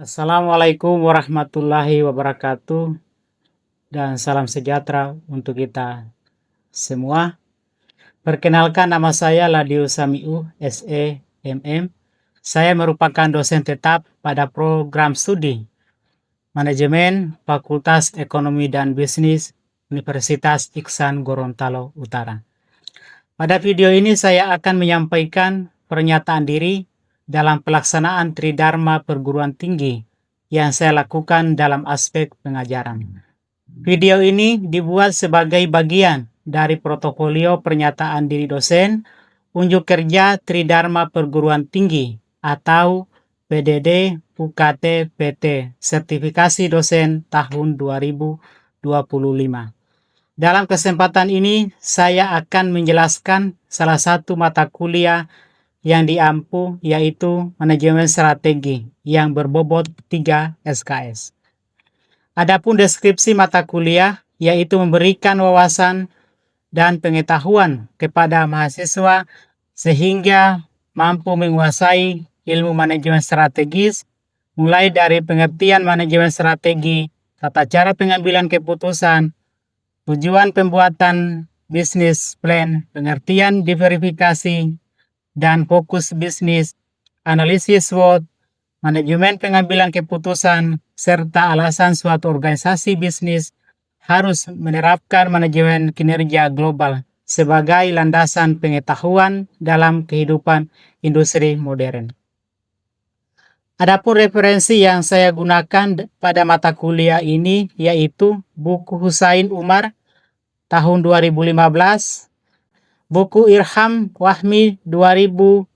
Assalamualaikum warahmatullahi wabarakatuh dan salam sejahtera untuk kita semua. Perkenalkan, nama saya Ladius Samiu, SE, MM. Saya merupakan dosen tetap pada program studi Manajemen Fakultas Ekonomi dan Bisnis Universitas Iksan Gorontalo Utara. Pada video ini saya akan menyampaikan pernyataan diri dalam pelaksanaan Tridharma Perguruan Tinggi yang saya lakukan dalam aspek pengajaran. Video ini dibuat sebagai bagian dari portofolio pernyataan diri dosen unjuk kerja Tridharma Perguruan Tinggi atau PDD UKT PT Sertifikasi Dosen tahun 2025. Dalam kesempatan ini, saya akan menjelaskan salah satu mata kuliah yang diampu, yaitu Manajemen Strategi, yang berbobot 3 SKS. Adapun deskripsi mata kuliah, yaitu memberikan wawasan dan pengetahuan kepada mahasiswa sehingga mampu menguasai ilmu manajemen strategis, mulai dari pengertian manajemen strategi, tata cara pengambilan keputusan, tujuan pembuatan bisnis plan, pengertian diverifikasi dan fokus bisnis, analisis SWOT, manajemen pengambilan keputusan, serta alasan suatu organisasi bisnis harus menerapkan manajemen kinerja global sebagai landasan pengetahuan dalam kehidupan industri modern. Adapun referensi yang saya gunakan pada mata kuliah ini yaitu buku Husain Umar tahun 2015, buku Irham Wahmi 2014,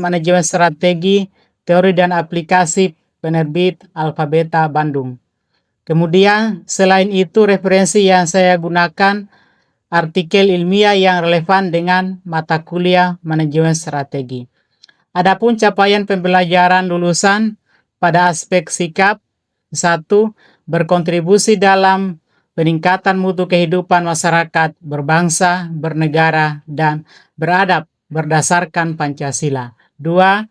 Manajemen Strategi, Teori dan Aplikasi, penerbit Alfabeta Bandung. Kemudian selain itu referensi yang saya gunakan artikel ilmiah yang relevan dengan mata kuliah Manajemen Strategi. Adapun capaian pembelajaran lulusan pada aspek sikap, 1. Berkontribusi dalam peningkatan mutu kehidupan masyarakat berbangsa, bernegara, dan beradab berdasarkan Pancasila. 2.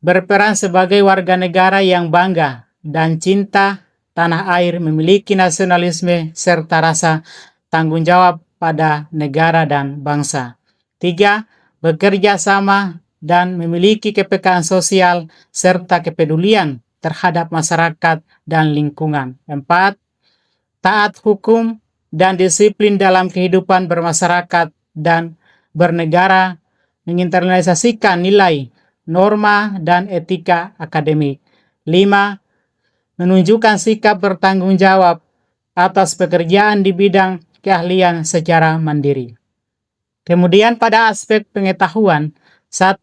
Berperan sebagai warga negara yang bangga dan cinta tanah air, memiliki nasionalisme serta rasa tanggung jawab pada negara dan bangsa. 3. Bekerja sama dan memiliki kepekaan sosial serta kepedulian terhadap masyarakat dan lingkungan. 4. Taat hukum dan disiplin dalam kehidupan bermasyarakat dan bernegara, menginternalisasikan nilai, norma, dan etika akademik. 5. Menunjukkan sikap bertanggung jawab atas pekerjaan di bidang keahlian secara mandiri. Kemudian pada aspek pengetahuan, 1.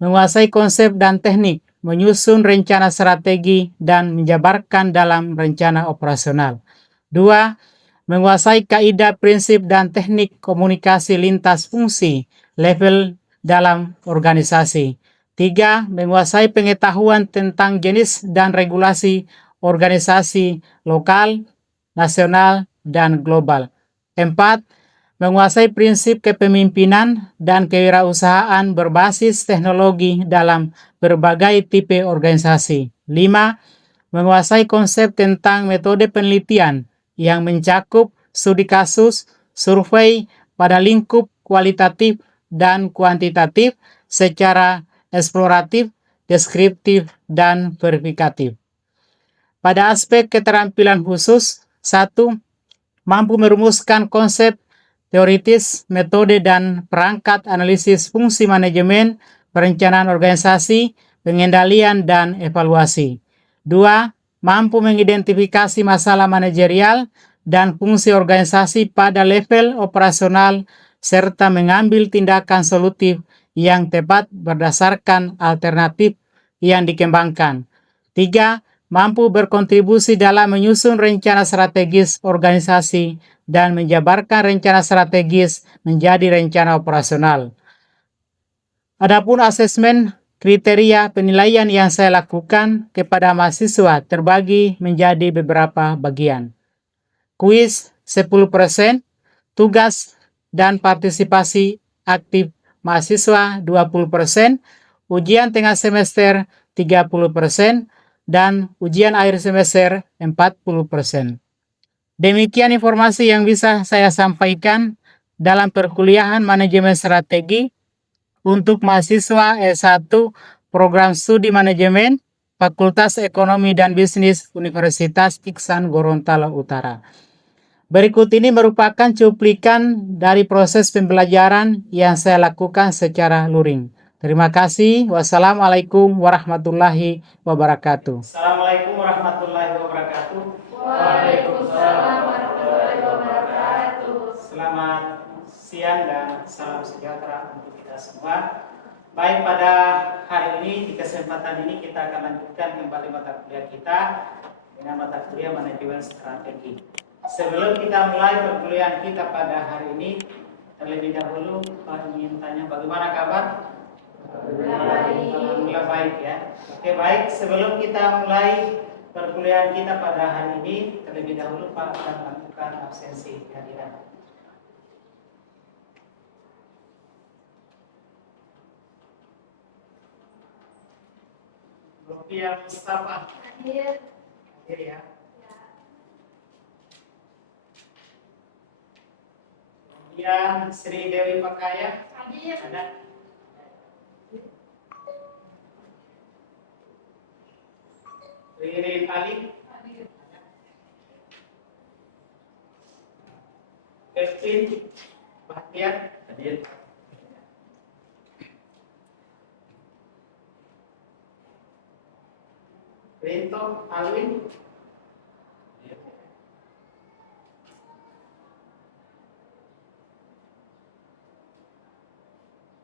Menguasai konsep dan teknik, menyusun rencana strategi dan menjabarkan dalam rencana operasional. 2. Menguasai kaidah, prinsip, dan teknik komunikasi lintas fungsi level dalam organisasi. 3. Menguasai pengetahuan tentang jenis dan regulasi organisasi lokal, nasional, dan global. 4. Menguasai prinsip kepemimpinan dan kewirausahaan berbasis teknologi dalam berbagai tipe organisasi. 5. Menguasai konsep tentang metode penelitian yang mencakup studi kasus, survei pada lingkup kualitatif dan kuantitatif secara eksploratif, deskriptif, dan verifikatif. Pada aspek keterampilan khusus, 1. Mampu merumuskan konsep teoritis, metode, dan perangkat analisis fungsi manajemen, perencanaan organisasi, pengendalian, dan evaluasi. 2. Mampu mengidentifikasi masalah manajerial dan fungsi organisasi pada level operasional, serta mengambil tindakan solutif yang tepat berdasarkan alternatif yang dikembangkan. 3. Mampu berkontribusi dalam menyusun rencana strategis organisasi dan menjabarkan rencana strategis menjadi rencana operasional. Adapun asesmen kriteria penilaian yang saya lakukan kepada mahasiswa terbagi menjadi beberapa bagian. Kuis 10%, tugas dan partisipasi aktif mahasiswa 20%, ujian tengah semester 30% dan ujian akhir semester 40%. Demikian informasi yang bisa saya sampaikan dalam perkuliahan manajemen strategi untuk mahasiswa S1 Program Studi Manajemen Fakultas Ekonomi dan Bisnis Universitas Iksan Gorontalo Utara. Berikut ini merupakan cuplikan dari proses pembelajaran yang saya lakukan secara luring. Terima kasih. Wassalamualaikum warahmatullahi wabarakatuh. Assalamualaikum warahmatullahi wabarakatuh. Waalaikumsalam warahmatullahi wabarakatuh. Selamat siang dan salam sejahtera untuk kita semua. Baik, pada hari ini, di kesempatan ini kita akan lanjutkan kembali mata kuliah kita dengan mata kuliah manajemen strategi. Sebelum kita mulai perkuliahan kita pada hari ini, terlebih dahulu Pak ingin tanya bagaimana kabar? Alhamdulillah baik ya. Oke, baik, sebelum kita mulai perkuliahan kita pada hari ini, terlebih dahulu Pak akan melakukan absensi kehadiran. Lutfia Mustafa Hadir. hadir ya. Kemudian Sri Dewi Pakaya Hadir. ada. Ririn Ali Hadir. Kevin Bahtiar hadir. Rinto Alwin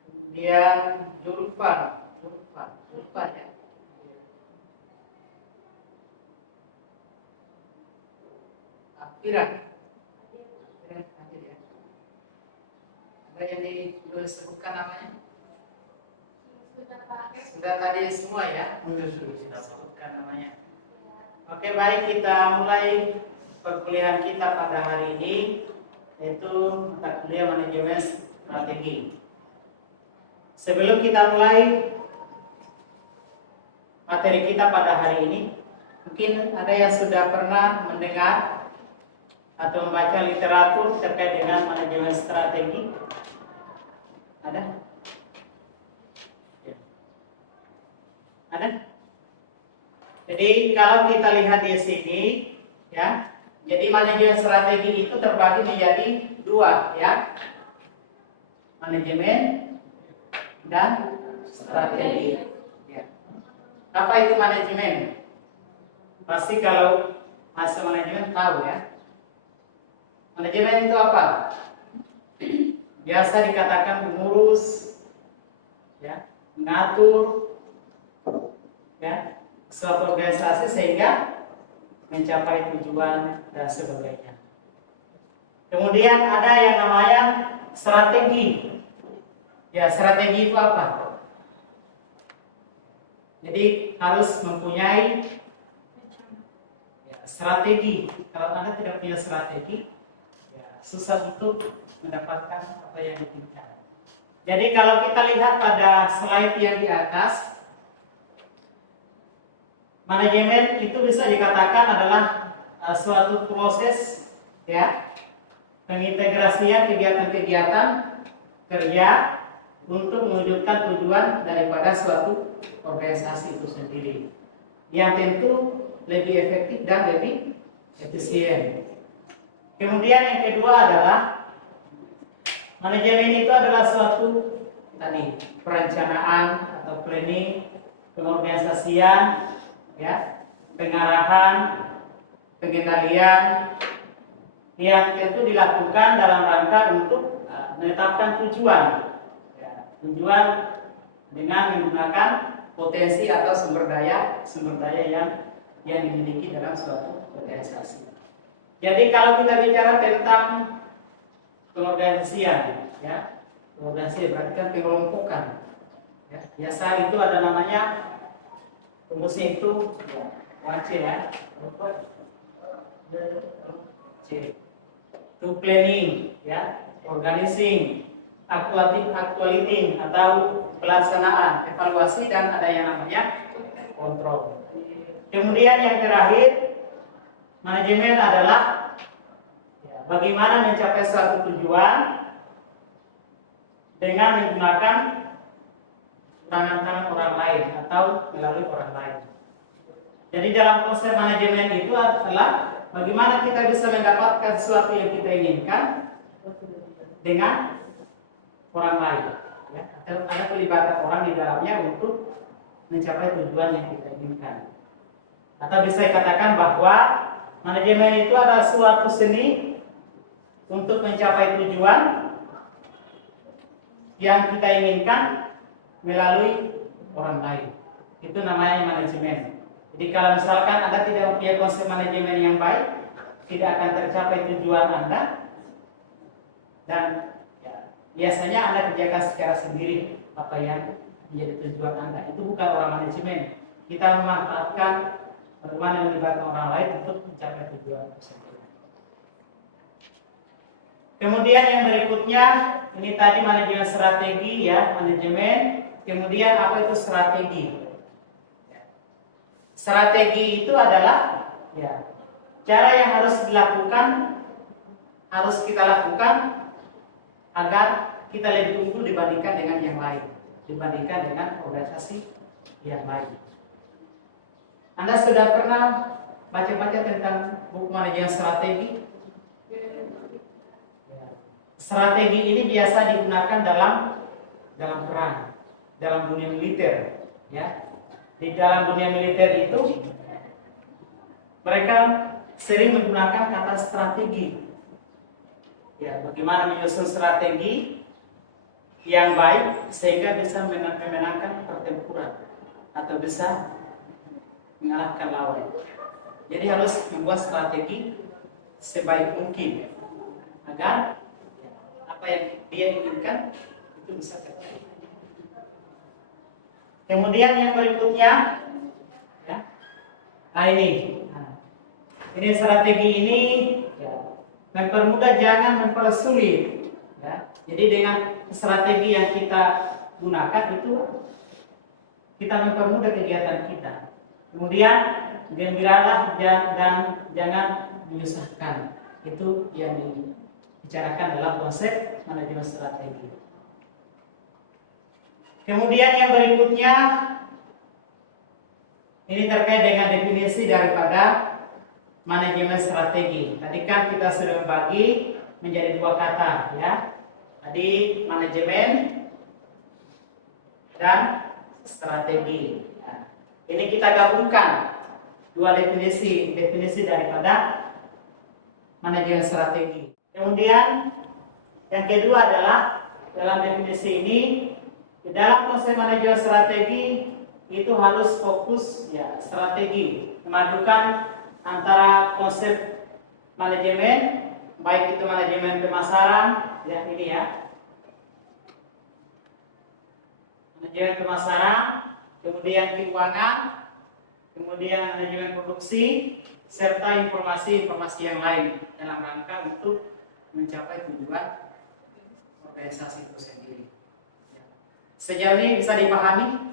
kemudian Julfa ya. Afira hadir ya. Ada yang disebutkan namanya? Sudah Pak. Sudah tadi semua ya? Sudah sebutkan namanya. Oke, baik, kita mulai perkuliahan kita pada hari ini, yaitu mata kuliah manajemen strategi. Sebelum kita mulai materi kita pada hari ini, mungkin ada yang sudah pernah mendengar atau membaca literatur terkait dengan manajemen strategi? Ada? Ada? Jadi kalau kita lihat di sini, ya, jadi manajemen strategi itu terbagi menjadi dua, ya, manajemen dan strategi. Ya. Apa itu manajemen? Pasti kalau masuk manajemen tahu ya. Manajemen itu apa? Biasa dikatakan mengurus, ya, mengatur, ya, suatu organisasi sehingga mencapai tujuan dan sebagainya. Kemudian ada yang namanya strategi. Ya, strategi itu apa? Jadi harus mempunyai ya, strategi. Kalau Anda tidak punya strategi, ya, susah untuk mendapatkan apa yang diinginkan. Jadi kalau kita lihat pada slide yang di atas, manajemen itu bisa dikatakan adalah suatu proses, ya, pengintegrasian kegiatan-kegiatan kerja untuk mewujudkan tujuan daripada suatu organisasi itu sendiri, yang tentu lebih efektif dan lebih efisien. Kemudian yang kedua adalah manajemen itu adalah suatu tadi perencanaan atau planning, pengorganisasian, ya, pengarahan, pengendalian yang tentu dilakukan dalam rangka untuk menetapkan tujuan, ya, tujuan dengan menggunakan potensi atau sumber daya yang dimiliki dalam suatu organisasi. Jadi kalau kita bicara tentang pengorganisasian, ya, pengorganisasi berarti kan pengelompokan, ya. Biasa itu ada namanya rumusnya itu C ya, C. To planning, ya, organizing, actuating atau pelaksanaan, evaluasi, dan ada yang namanya kontrol. Kemudian yang terakhir, manajemen adalah bagaimana mencapai suatu tujuan dengan menggunakan tangan-tangan orang lain atau melalui orang lain. Jadi dalam konsep manajemen itu adalah bagaimana kita bisa mendapatkan sesuatu yang kita inginkan dengan orang lain, ya, atau ada pelibatan orang di dalamnya untuk mencapai tujuan yang kita inginkan. Atau bisa dikatakan bahwa manajemen itu adalah suatu seni untuk mencapai tujuan yang kita inginkan melalui orang lain. Itu namanya manajemen. Jadi kalau misalkan Anda tidak mempunyai konsep manajemen yang baik, tidak akan tercapai tujuan Anda, dan biasanya Anda kerjakan secara sendiri apa yang menjadi tujuan Anda. Itu bukan orang manajemen. Kita memanfaatkan bagaimana melibatkan orang lain untuk mencapai tujuan tersebut. Kemudian yang berikutnya, ini tadi manajemen strategi ya, manajemen. Kemudian apa itu strategi? Strategi itu adalah ya, cara yang harus dilakukan, harus kita lakukan agar kita lebih unggul dibandingkan dengan yang lain, dibandingkan dengan organisasi yang lain. Anda sudah pernah baca-baca tentang buku manajemen strategi? Strategi ini biasa digunakan dalam perang, dalam dunia militer, ya. Di dalam dunia militer itu mereka sering menggunakan kata strategi. Ya, bagaimana menyusun strategi yang baik sehingga bisa memenangkan pertempuran atau bisa mengalahkan lawan. Jadi harus membuat strategi sebaik mungkin agar apa yang dia inginkan itu bisa tercapai. Kemudian yang berikutnya, ya, ini strategi ini ya, mempermudah jangan mempersulit. Ya. Jadi dengan strategi yang kita gunakan itu kita mempermudah kegiatan kita. Kemudian gembiralah dan jangan menyusahkan. Itu yang dibicarakan dalam konsep manajemen strategi. Kemudian yang berikutnya, ini terkait dengan definisi daripada manajemen strategi. Tadi kan kita sudah membagi menjadi dua kata, ya. Tadi manajemen dan strategi. Nah, ini kita gabungkan dua definisi daripada manajemen strategi. Kemudian yang kedua adalah dalam definisi ini, di dalam konsep manajemen strategi itu harus fokus ya strategi, memadukan antara konsep manajemen, baik itu manajemen pemasaran, ya ini ya, manajemen pemasaran, kemudian keuangan, kemudian manajemen produksi, serta informasi-informasi yang lain dalam rangka untuk mencapai tujuan organisasi itu sendiri. Sejauh ini bisa dipahami?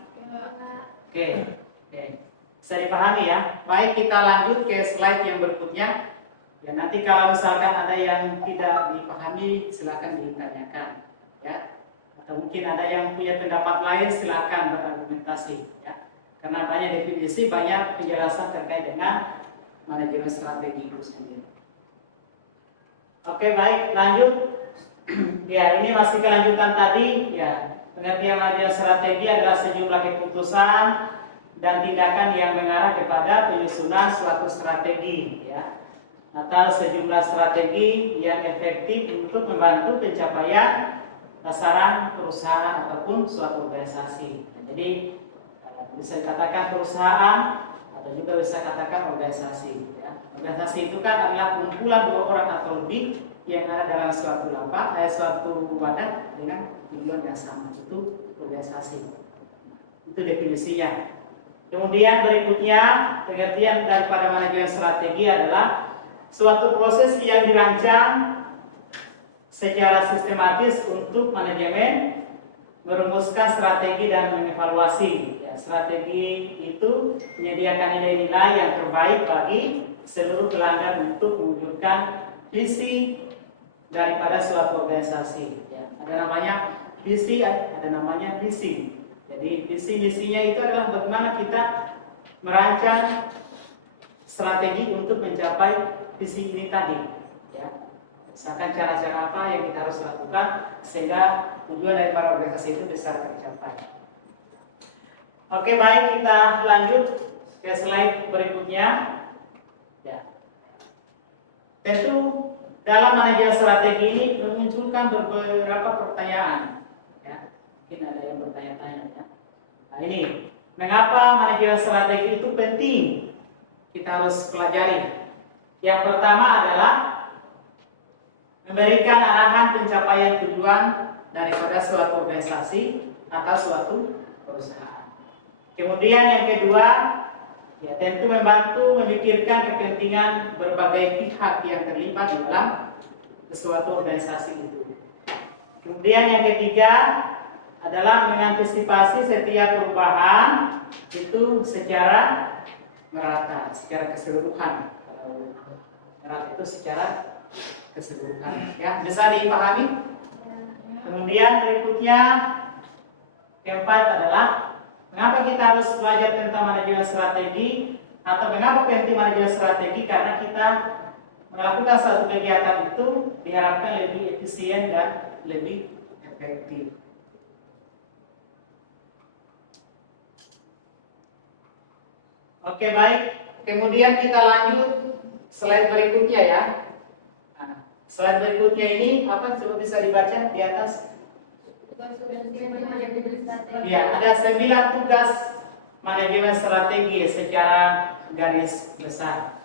Oke. Bisa dipahami ya. Baik, kita lanjut ke slide yang berikutnya. Ya, nanti kalau misalkan ada yang tidak dipahami, silakan ditanyakan, ya. Atau mungkin ada yang punya pendapat lain, silakan berargumentasi, ya. Karena banyak definisi, banyak penjelasan terkait dengan manajemen strategi itu sendiri. Oke, baik, lanjut. Ya, ini masih kelanjutan tadi, ya. Pengertian manajemen strategi adalah sejumlah keputusan dan tindakan yang mengarah kepada penyusunan suatu strategi, ya, atau sejumlah strategi yang efektif untuk membantu pencapaian sasaran perusahaan ataupun suatu organisasi. Jadi bisa dikatakan perusahaan atau juga bisa katakan organisasi. Ya. Organisasi itu kan adalah kumpulan dua orang atau lebih yang ada dalam suatu suatu wadah dengan tujuan yang sama, itu organisasi. Itu definisinya. Kemudian berikutnya, pengertian daripada manajemen strategi adalah suatu proses yang dirancang secara sistematis untuk manajemen merumuskan strategi dan mengevaluasi ya, strategi itu menyediakan nilai-nilai yang terbaik bagi seluruh pelanggan untuk mewujudkan visi daripada suatu organisasi. Ya, ada namanya visi, ada namanya misi. Jadi visi misinya itu adalah bagaimana kita merancang strategi untuk mencapai visi ini tadi. Ya, misalkan cara-cara apa yang kita harus lakukan sehingga tujuan dari para organisasi itu bisa tercapai. Oke, baik, kita lanjut ke slide berikutnya. Ya. Tentu dalam manajemen strategi ini memunculkan beberapa pertanyaan. Ya. Mungkin ada yang bertanya-tanya. Ya. Nah, ini mengapa manajemen strategi itu penting? Kita harus pelajari. Yang pertama adalah memberikan arahan pencapaian tujuan daripada suatu organisasi atau suatu perusahaan. Kemudian yang kedua, ya tentu membantu memikirkan kepentingan berbagai pihak yang terlibat di dalam suatu organisasi itu. Kemudian yang ketiga adalah mengantisipasi setiap perubahan itu secara merata, secara keseluruhan. Kalau merata itu secara keseluruhan, ya bisa dipahami. Kemudian berikutnya keempat adalah mengapa kita harus belajar tentang manajemen strategi atau mengapa penting manajemen strategi, karena kita melakukan suatu kegiatan itu diharapkan lebih efisien dan lebih efektif. Oke, baik, kemudian kita lanjut slide berikutnya ya. Nah, slide berikutnya ini apa, coba bisa dibaca di atas. Ya, ada 9 tugas manajemen strategi secara garis besar.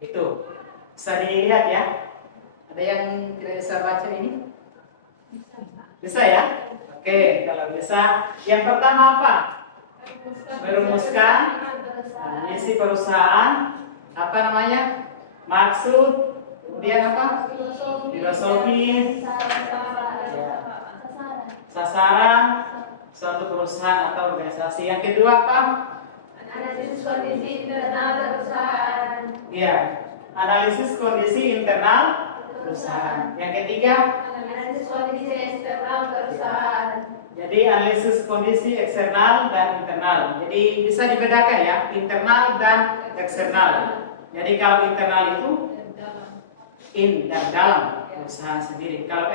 Itu bisa dilihat ya. Ada yang tidak bisa baca ini? Bisa ya? Oke, kalau bisa. Yang pertama apa? Merumuskan misi perusahaan. Apa namanya? Maksud. Kemudian apa? Filosofi. Sasaran suatu perusahaan atau organisasi. Yang kedua apa? Analisis kondisi internal perusahaan. Iya, analisis kondisi internal perusahaan. Yang ketiga, Analisis kondisi eksternal perusahaan. jadi analisis kondisi eksternal dan internal. Jadi bisa dibedakan ya, internal dan eksternal. Jadi kalau internal itu in dan dalam perusahaan sendiri. Kalau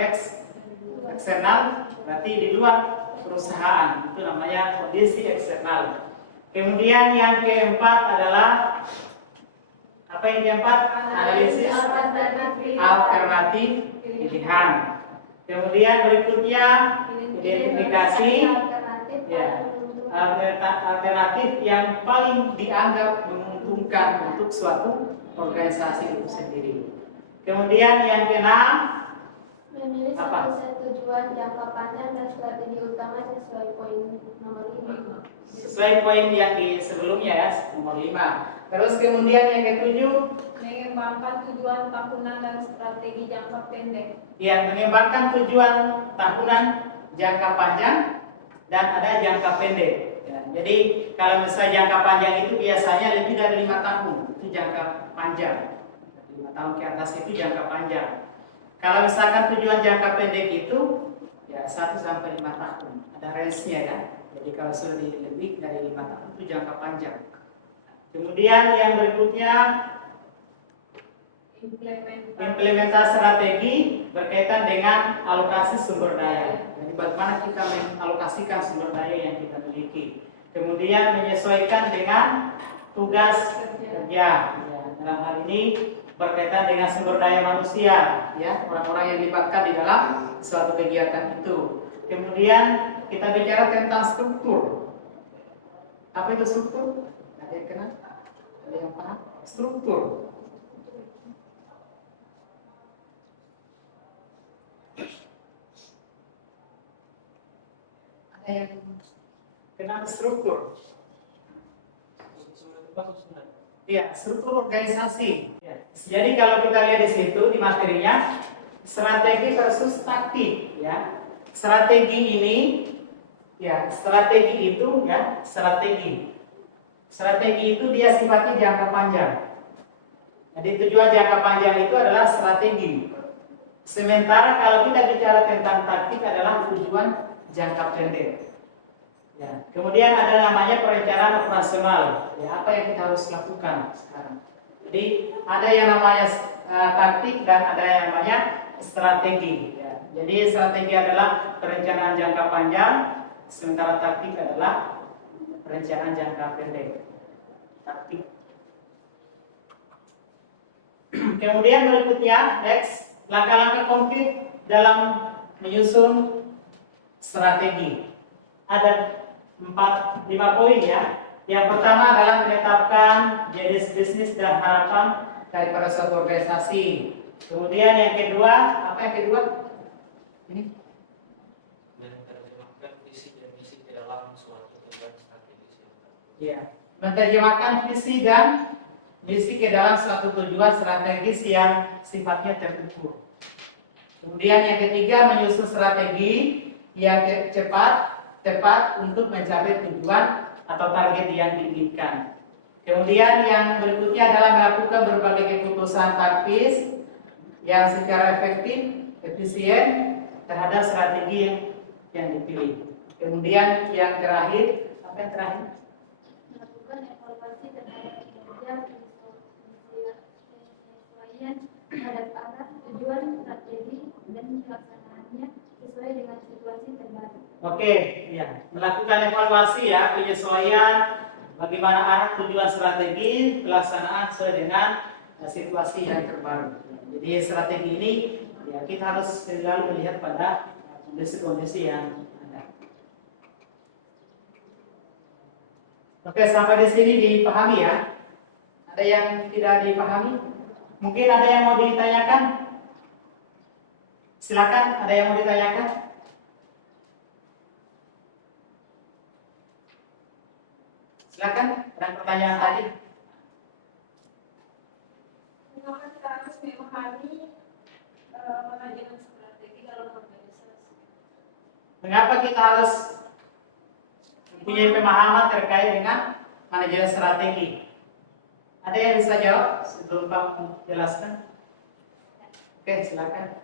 eksternal berarti di luar perusahaan, itu namanya kondisi eksternal. Kemudian yang keempat adalah apa yang keempat? Analisis alternatif pilihan. Kemudian berikutnya identifikasi ya, alternatif yang paling dianggap menguntungkan untuk suatu organisasi itu sendiri. Kemudian yang keenam, memilih apa? satu tujuan jangka panjang dan strategi utama sesuai poin nomor 5. Sesuai poin yang di sebelumnya ya, nomor 5. Terus kemudian yang ketujuh, Mengembangkan tujuan tahunan dan strategi jangka pendek. ya mengembangkan tujuan tahunan, jangka panjang, dan ada jangka pendek. Ya, jadi kalau misalnya jangka panjang itu biasanya lebih dari 5 tahun, itu jangka panjang. 5 tahun ke atas itu jangka panjang. Kalau misalkan tujuan jangka pendek itu ya 1 sampai 5 tahun, ada range-nya ya. Jadi kalau sudah lebih dari 5 tahun itu jangka panjang. Kemudian yang berikutnya, implementasi strategi berkaitan dengan alokasi sumber daya. Jadi bagaimana kita mengalokasikan sumber daya yang kita miliki. Kemudian menyesuaikan dengan tugas kerja. Ya, dalam hal ini berkaitan dengan sumber daya manusia, ya, orang-orang yang dilibatkan di dalam suatu kegiatan itu. Kemudian kita bicara tentang struktur. Apa itu struktur? Ada yang kenal? Ada yang paham? Struktur. Ada yang kenal struktur? Iya, struktur organisasi. Ya. Jadi kalau kita lihat di situ di materinya, strategi versus taktik. Ya, strategi ini Ya, strategi itu ya, strategi. Strategi itu dia sifatnya jangka panjang. Jadi tujuan jangka panjang itu adalah strategi. Sementara kalau kita bicara tentang taktik adalah tujuan jangka pendek. Ya, kemudian ada namanya perencanaan operasional. Ya, apa yang kita harus lakukan sekarang? Jadi ada yang namanya taktik dan ada yang namanya strategi. Ya. Jadi strategi adalah perencanaan jangka panjang, sementara taktik adalah perencanaan jangka pendek. Taktik. Kemudian berikutnya, next, langkah-langkah konkret dalam menyusun strategi. Ada 5 poin ya. Yang pertama adalah menetapkan jenis bisnis dan harapan daripada suatu organisasi. Kemudian yang kedua, apa yang kedua? Ini menerjemahkan visi dan misi ke dalam suatu tujuan strategis yang tertentu. ya, menerjemahkan visi dan misi ke dalam suatu tujuan strategis yang sifatnya tertentu. Kemudian yang ketiga, menyusun strategi yang tepat untuk mencapai tujuan atau target yang diinginkan. Kemudian yang berikutnya adalah melakukan berbagai keputusan taktis yang secara efektif, efisien terhadap strategi yang dipilih. Kemudian yang terakhir, apa yang terakhir? Melakukan evaluasi terhadap kinerja penyesuaian terhadap arah, tujuan, strategi, dan pelaksanaannya sesuai dengan situasi terbaru. Oke, ya, melakukan evaluasi ya, penyesuaian bagaimana arah tujuan strategi, pelaksanaan sesuai dengan situasi yang terbaru. Jadi strategi ini ya kita harus selalu melihat pada kondisi-kondisi yang ada. Oke, sampai di sini dipahami ya. Ada yang tidak dipahami? Mungkin ada yang mau ditanyakan? Silakan, ada yang mau ditanyakan? Silakan, ada pertanyaan tadi. Mengapa kita harus memahami manajemen strategi dalam organisasi? Mengapa kita harus mempunyai pemahaman terkait dengan manajemen strategi? Ada yang bisa jawab sebelum Pak menjelaskan? Oke, silakan.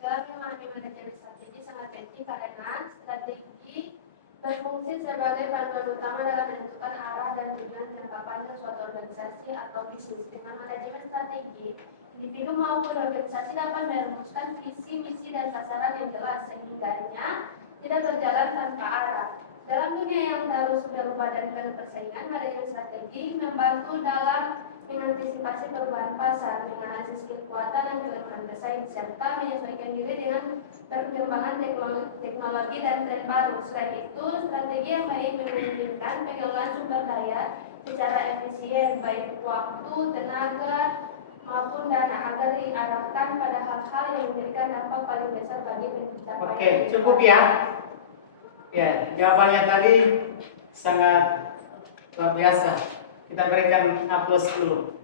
Dalam memahami manajemen strategi sangat penting karena strategi berfungsi sebagai panduan utama dalam menentukan arah dan tujuan jangka panjang suatu organisasi atau bisnis. Dengan manajemen strategi, individu maupun organisasi dapat merumuskan visi, misi, dan sasaran yang jelas sehingganya tidak berjalan tanpa arah. Dalam dunia yang terus berubah dan penuh persaingan, manajemen strategi membantu dalam mengantisipasi perubahan pasar, menganalisis kekuatan dan kelemahan bersaing, serta menyesuaikan diri dengan perkembangan teknologi dan tren baru. Selain itu, strategi yang baik memungkinkan pengelolaan sumber daya secara efisien, baik waktu, tenaga, maupun dana, agar diarahkan pada hal-hal yang memberikan dampak paling besar bagi pencapaian. Oke, cukup ya. Ya, jawabannya tadi sangat luar biasa. Kita berikan aplaus dulu.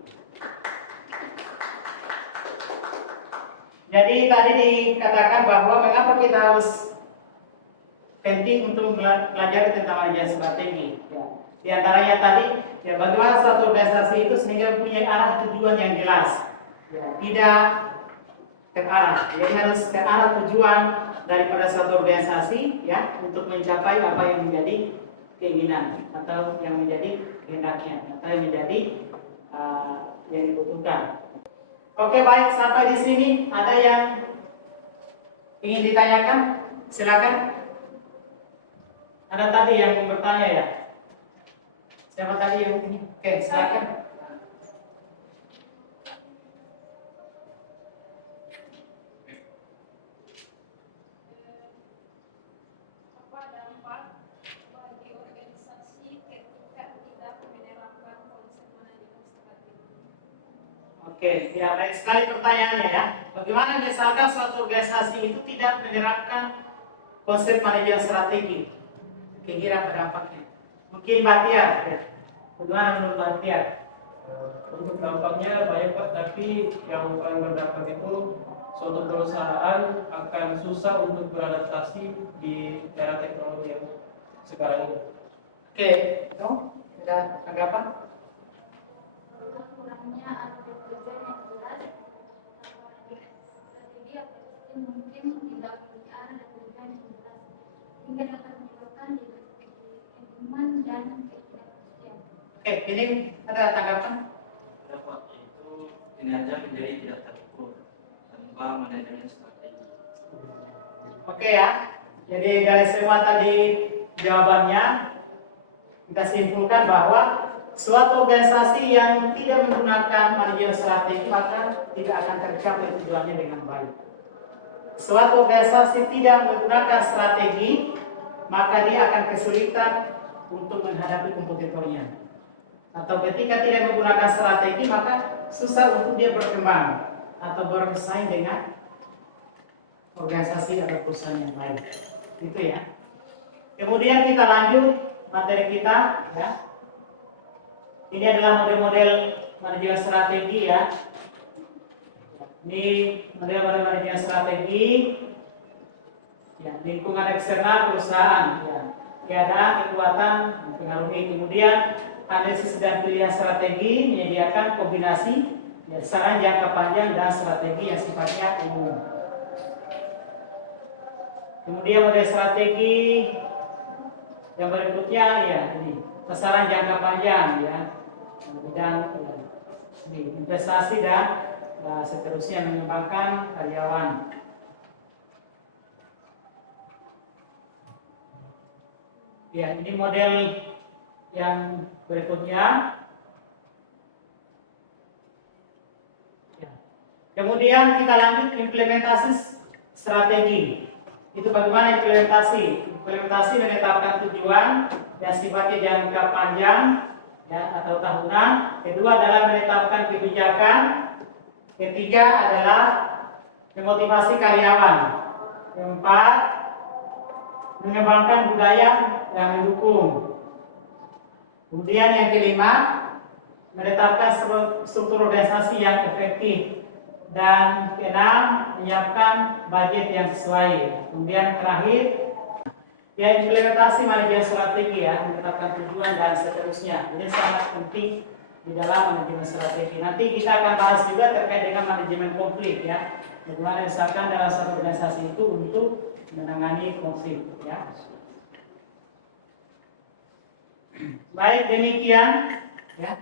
Jadi tadi dikatakan bahwa mengapa kita harus penting untuk belajar tentang manajemen strategi. Ya. Di antaranya tadi, ya bagaimana suatu organisasi itu sehingga mempunyai arah tujuan yang jelas. Ya, tidak terarah. Jadi harus ke arah tujuan daripada suatu organisasi ya untuk mencapai apa yang menjadi keinginan atau yang menjadi kehendaknya atau yang menjadi yang dibutuhkan. Oke, baik, sampai di sini ada yang ingin ditanyakan? Silakan. Ada tadi yang bertanya ya? Siapa tadi yang ini? Oke, silakan. Apa dampak bagi organisasi ketika tidak menerapkan konsep manajemen strategi? Oke, ya baik sekali pertanyaannya ya. Bagaimana misalkan suatu organisasi itu tidak menerapkan konsep manajemen strategi? Kira-kira dampaknya? Mungkin Bahtiar, ya. Bagaimana menurut Bahtiar? Untuk dampaknya banyak Pak, tapi yang paling berdampak itu suatu perusahaan akan susah untuk beradaptasi di era teknologi yang sekarang ini. Oke, no? Ada tanggapan? Kurangnya ada tujuan yang jelas, strategi atau sistem mungkin tidak punya arah dan tujuan yang jelas, hingga dapat menyebabkan kebingungan dan ketidakpastian. Oke, ini ada tanggapan? Dapat itu kinerja menjadi tidak terukur tanpa manajemen strategi. Oke ya. Jadi dari semua tadi jawabannya kita simpulkan bahwa suatu organisasi yang tidak menggunakan manajemen strategi maka tidak akan tercapai tujuannya dengan baik. Suatu organisasi tidak menggunakan strategi maka dia akan kesulitan untuk menghadapi kompetitornya. Atau ketika tidak menggunakan strategi maka susah untuk dia berkembang atau bersaing dengan organisasi atau perusahaan yang lain. Gitu ya. Kemudian kita lanjut materi kita ya. Ini adalah model-model manajemen strategi ya. Ini model-model manajemen strategi ya, lingkungan eksternal perusahaan ya. Keadaan, kekuatan mempengaruhi. Kemudian analisis dan pilihan strategi menyediakan kombinasi ya, saran jangka panjang dan strategi yang sifatnya umum. Kemudian model strategi yang berikutnya ya ini sasaran jangka panjang ya, bidang ya, investasi dan seterusnya mengembangkan karyawan. Ya, ini model yang berikutnya. Ya. Kemudian kita lanjut implementasi strategi. Itu bagaimana implementasi? Implementasi menetapkan tujuan yang sifatnya jangka panjang ya, atau tahunan. Kedua adalah menetapkan kebijakan. Ketiga adalah memotivasi karyawan. Keempat, mengembangkan budaya yang mendukung. Kemudian yang kelima, menetapkan struktur organisasi yang efektif. Dan keenam, menyiapkan budget yang sesuai. Kemudian terakhir, ya implementasi manajemen strategi ya, menetapkan tujuan dan seterusnya. Ini sangat penting di dalam manajemen strategi. Nanti kita akan bahas juga terkait dengan manajemen konflik ya. Bagaimana misalkan dalam satu organisasi itu untuk menangani konflik ya. Baik, demikian ya.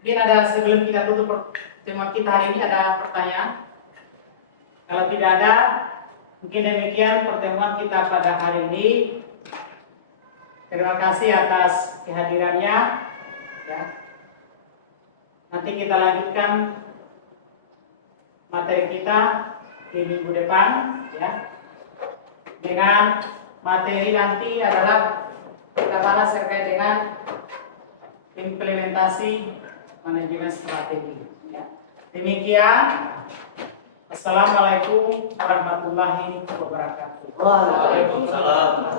Mungkin ada sebelum kita tutup pertemuan kita hari ini ada pertanyaan. Kalau tidak ada, mungkin demikian pertemuan kita pada hari ini. Terima kasih atas kehadirannya ya. Nanti kita lanjutkan materi kita di minggu depan ya. Dengan materi nanti adalah kita bahas terkait dengan implementasi manajemen strategi ya. Demikian. Assalamualaikum warahmatullahi wabarakatuh. Waalaikumsalam.